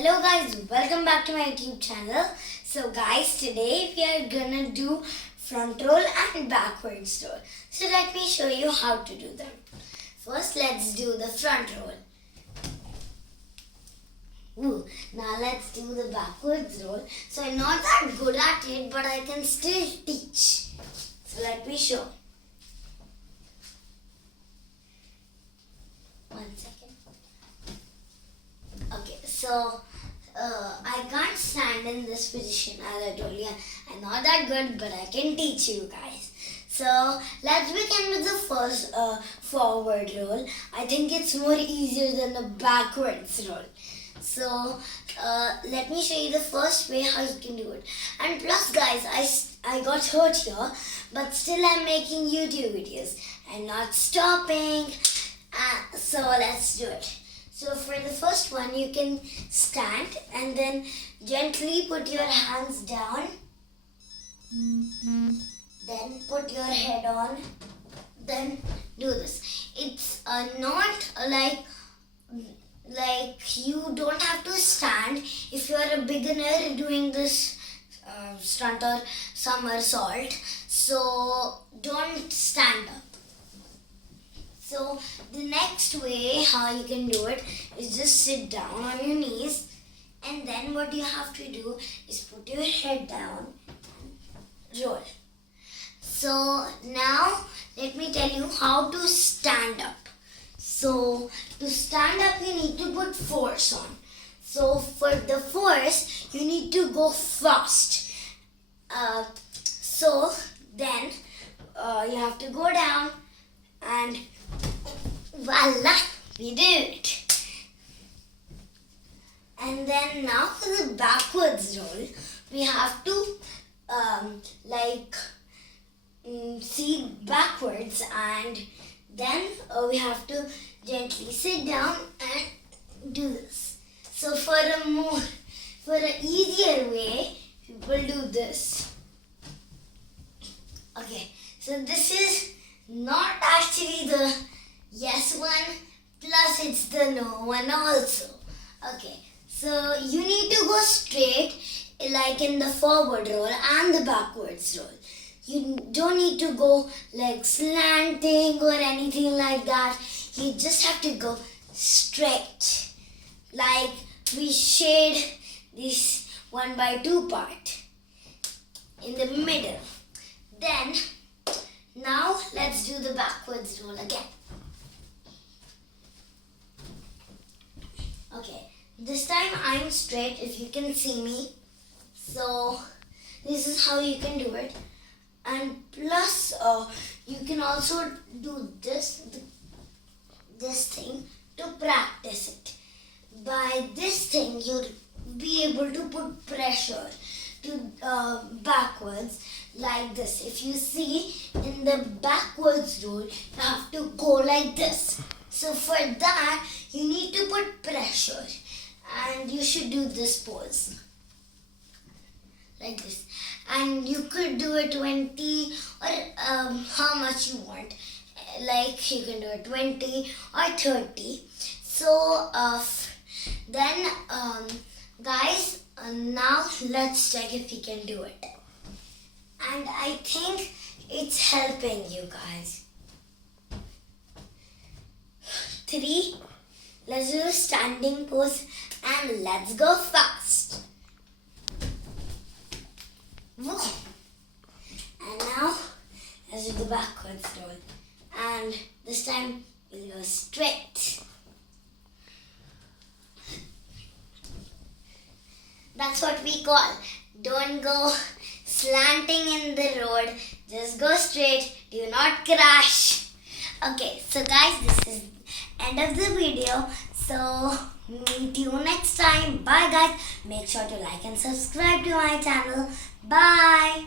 Hello guys, welcome back to my YouTube channel. So guys, today we are gonna do front roll and backwards roll. So let me show you how to do them. First, let's do the front roll. Now let's do the backwards roll. So I'm not that good at it, but I can still teach. So let me show. One second. Okay, so I can't stand in this position as I told you. I'm not that good, but I can teach you guys. So let's begin with the first forward roll. I think it's more easier than the backwards roll. So let me show you the first way how you can do it. And plus guys, I got hurt here, but still I'm making YouTube videos. I'm not stopping. So let's do it. So for the first one, you can stand and then gently put your hands down. Then put your head on. Then do this. It's not like you don't have to stand. If you are a beginner doing this stunt or somersault, so don't stand up. So the next way how you can do it is just sit down on your knees, and then what you have to do is put your head down and roll. So now let me tell you how to stand up. So to stand up you need to put force on. So for the force you need to go fast. So then you have to go down and voila, we did it. And then now for the backwards roll, we have to see backwards, and then we have to gently sit down and do this. So for an easier way, people do this. Okay, so this is not actually the yes one, plus it's the no one also. Okay, so you need to go straight like in the forward roll and the backwards roll. You don't need to go like slanting or anything like that. You just have to go straight. Like we shade this 1/2 part in the middle. Then now let's do the backwards roll again. Okay, this time I'm straight if you can see me. So this is how you can do it. And plus you can also do this thing to practice it. By this thing you'll be able to put pressure to backwards like this. If you see in the backwards roll, you have to go like this. So for that, you need to put pressure, and you should do this pose like this. And you could do it 20 or how much you want. Like you can do it 20 or 30. So then guys, now let's check if we can do it. And I think it's helping you guys. 3, let's do a standing pose and let's go fast. Whoa. And now let's do the backwards roll. And this time we'll go straight. That's what we call, don't go slanting in the road, just go straight, do not crash. Okay, so guys, this is end of the video. So meet you next time. Bye guys. Make sure to like and subscribe to my channel. Bye.